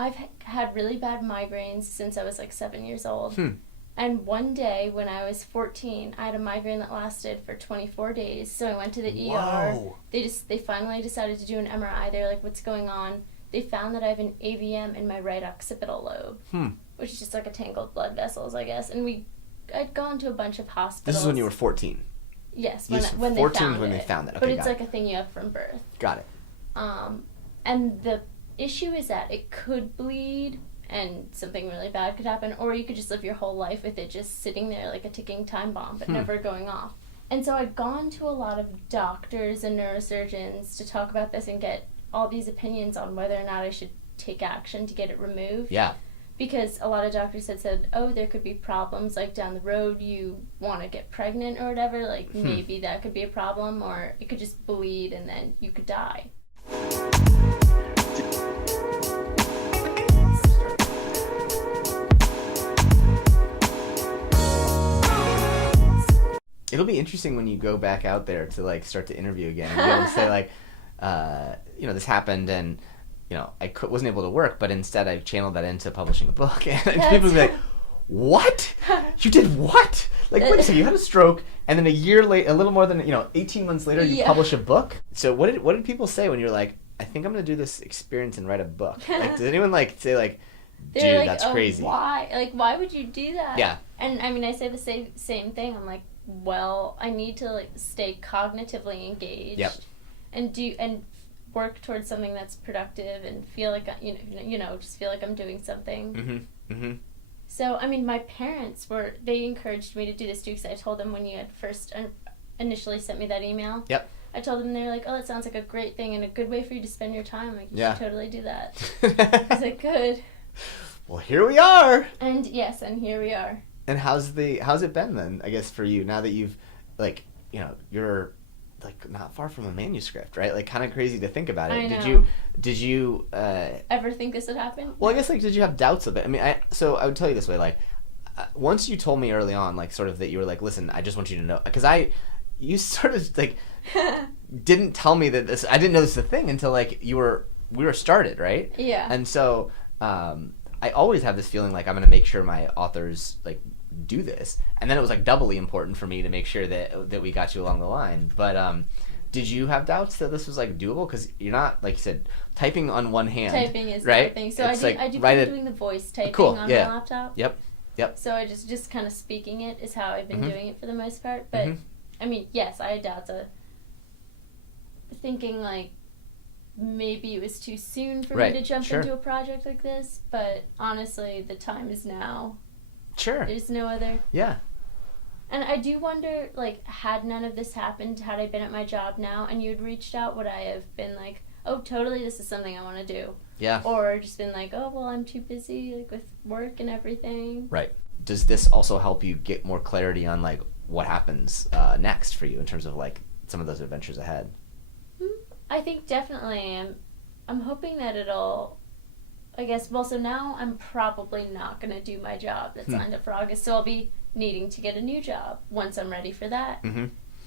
I've had really bad migraines since I was like 7 years old. Hmm. And one day when I was 14, I had a migraine that lasted for 24 days. So I went to the ER. Whoa. They finally decided to do an MRI. They're like, what's going on? They found that I have an AVM in my right occipital lobe, which is just like a tangled blood vessels, I guess. And I'd gone to a bunch of hospitals. This is when you were 14. Yes, when they found when it. they found it. Okay, but it's like a thing you have from birth. Got it. And the issue is that it could bleed and something really bad could happen, or you could just live your whole life with it just sitting there like a ticking time bomb but never going off. And so I'd gone to a lot of doctors and neurosurgeons to talk about this and get all these opinions on whether or not I should take action to get it removed. Yeah. Because a lot of doctors had said, oh, there could be problems, like down the road you want to get pregnant or whatever, like maybe that could be a problem, or it could just bleed and then you could die. It'll be interesting when you go back out there to like start to interview again and be able to say like, this happened and I wasn't able to work, but instead I channeled that into publishing a book. And people would be like, what? You did what? Like, wait a second, you had a stroke, and then a year later, a little more than 18 months later, you publish a book? So what did people say when you're like, I think I'm going to do this experience and write a book? Like, did anyone say like, dude, like, that's crazy? Why? Like, why would you do that? Yeah. And I mean, I say the same thing. I'm like, well, I need to like stay cognitively engaged. Yep. And work towards something that's productive and feel like just feel like I'm doing something. So I mean, my parents they encouraged me to do this too, because I told them when you had first initially sent me that email. Yep. I told them, they're like, oh, that sounds like a great thing and a good way for you to spend your time. Like, you should totally do that. I was like, good. Well, here we are. And yes, and here we are. And how's it been then, I guess, for you, now that you've you're like not far from a manuscript, right? Like, kind of crazy to think about it. I know. Did you ever think this would happen? Well, I guess did you have doubts of it? I mean, so I would tell you this way, once you told me early on, sort of that you were like, listen, I just want you to know, because you sort of didn't tell me that I didn't know this was a thing until we were started, right? Yeah. And so I always have this feeling like I'm going to make sure my authors do this, and then it was doubly important for me to make sure that we got you along the line. But did you have doubts that this was doable? Because you're not, like you said, typing on one hand. Typing is right? the thing. So it's I do doing the voice typing on my laptop. Yep. So I just kind of speaking it is how I've been doing it for the most part. But I mean, yes, I had doubts. Thinking maybe it was too soon for me to jump into a project like this. But honestly, the time is now. Sure. There's no other. Yeah. And I do wonder, had none of this happened, had I been at my job now and you'd reached out, would I have been like, oh, totally, this is something I want to do? Yeah. Or just been like, oh, well, I'm too busy, with work and everything. Right. Does this also help you get more clarity on, what happens next for you in terms of, some of those adventures ahead? I think definitely. I'm hoping that it'll... I guess, so now I'm probably not going to do my job that's lined up for August, so I'll be needing to get a new job once I'm ready for that.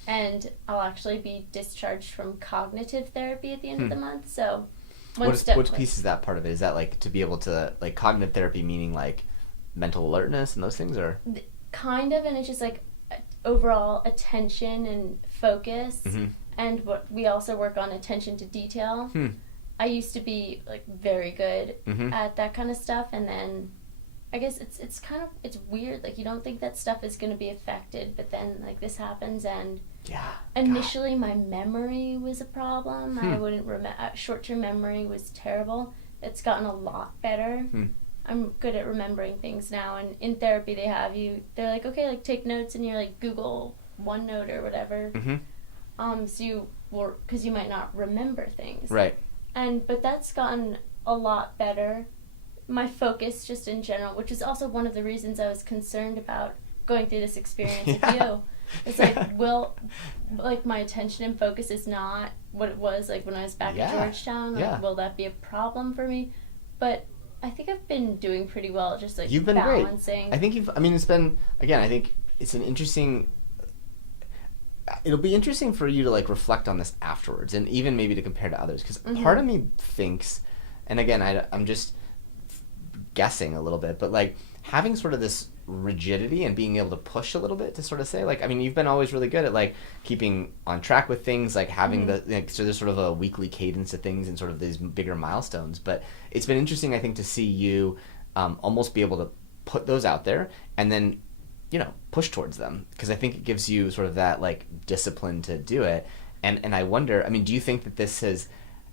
And I'll actually be discharged from cognitive therapy at the end of the month, so Which piece is that part of it? Is that, to be able to, cognitive therapy meaning, mental alertness and those things, or? Kind of, and it's just, overall attention and focus, and what we also work on attention to detail. I used to be very good at that kind of stuff, and then I guess it's kind of weird. You don't think that stuff is going to be affected, but then this happens, and initially my memory was a problem. I wouldn't remember. Short-term memory was terrible. It's gotten a lot better. I'm good at remembering things now, and in therapy they're like, okay, take notes in your Google OneNote or whatever. Because you might not remember things. Right. But that's gotten a lot better. My focus just in general, which is also one of the reasons I was concerned about going through this experience with you. It's my attention and focus is not what it was when I was back at Georgetown. Will that be a problem for me? But I think I've been doing pretty well, just you've been balancing. Great. I think it's been, again, I think it's an interesting... It'll be interesting for you to reflect on this afterwards, and even maybe to compare to others, because part of me thinks, and again, I'm just guessing a little bit, but like having sort of this rigidity and being able to push a little bit to sort of say, like, I mean, you've been always really good at like keeping on track with things, like having the, like, so there's sort of a weekly cadence of things and sort of these bigger milestones. But it's been interesting, I think, to see you almost be able to put those out there and then, you know, push towards them, because I think it gives you sort of that like discipline to do it. And I wonder, I mean, do you think that this has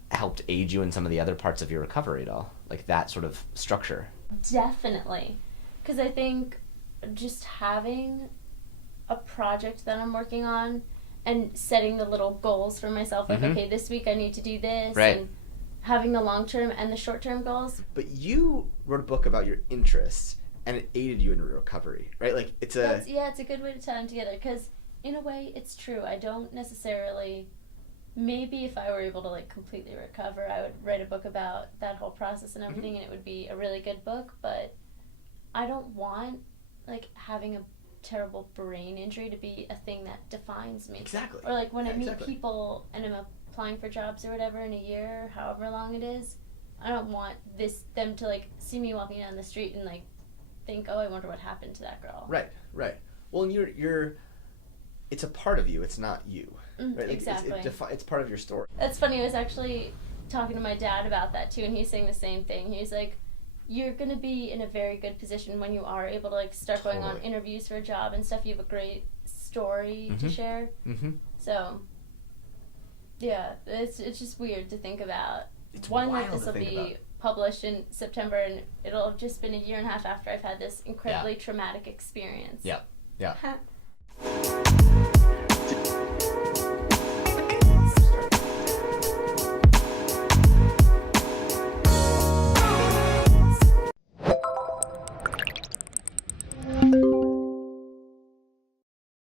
helped aid you in some of the other parts of your recovery at all, like that sort of structure? Definitely, because I think just having a project that I'm working on and setting the little goals for myself, like, okay, this week I need to do this, and having the long-term and the short-term goals. But you wrote a book about your interests, and it aided you in your recovery, right? Like, it's a... it's a good way to tie them together, because in a way, it's true. I don't necessarily... Maybe if I were able to, like, completely recover, I would write a book about that whole process and everything, and it would be a really good book, but I don't want, like, having a terrible brain injury to be a thing that defines me. Exactly. Or, like, when I meet people and I'm applying for jobs or whatever in a year, however long it is, I don't want them to, like, see me walking down the street and, like, think, oh, I wonder what happened to that girl. Right. Well, and you're it's a part of you, it's not you. Right? Like, exactly. It's part of your story. That's funny, I was actually talking to my dad about that, too, and he's saying the same thing. He's like, you're going to be in a very good position when you are able to, like, start going on interviews for a job and stuff. You have a great story to share. So, yeah, it's just weird to think about. It's one, wild that this will be about. Published in September, and it'll have just been a year and a half after I've had this incredibly traumatic experience. Yeah.